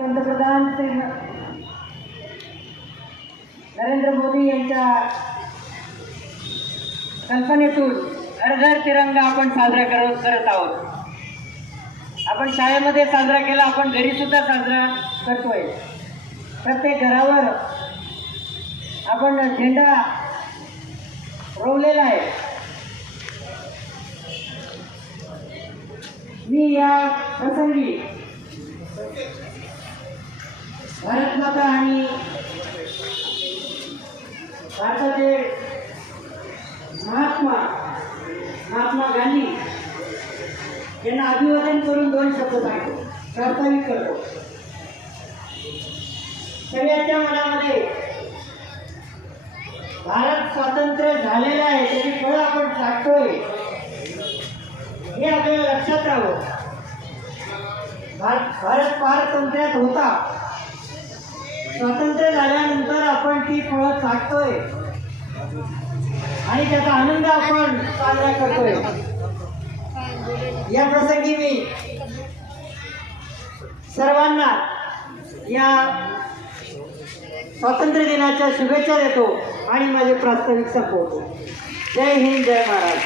पंतप्रधान श्री नरेंद्र मोदी यांच्या कल्पनेतून घर घर तिरंगा आपण साजरा करत करत आहोत. आपण शाळेमध्ये साजरा केला आपण घरी सुद्धा साजरा करतोय. प्रत्येक घरावर आपण झेंडा रोवलेला आहे. मी या प्रसंगी भारत माता आणि भारताचे महात्मा महात्मा गांधी यांना अभिवादन करून दोन शब्द सांगतो. प्रास्ताविक करतो सगळ्यांच्या मनामध्ये भारत स्वातंत्र्य झालेलं आहे त्याची फळ आपण टाकतोय हे आपल्याला लक्षात राहावं. भारत भारत पारतंत्र्यात होता स्वातंत्र्य झाल्यानंतर आपण ती फळं चाटतोय. आणि त्याचा आनंद आपण साजरा करतोय. या प्रसंगी मी सर्वांना या स्वातंत्र्य दिनाच्या शुभेच्छा देतो आणि माझे प्रास्ताविक संपवतो. जय हिंद जय महाराज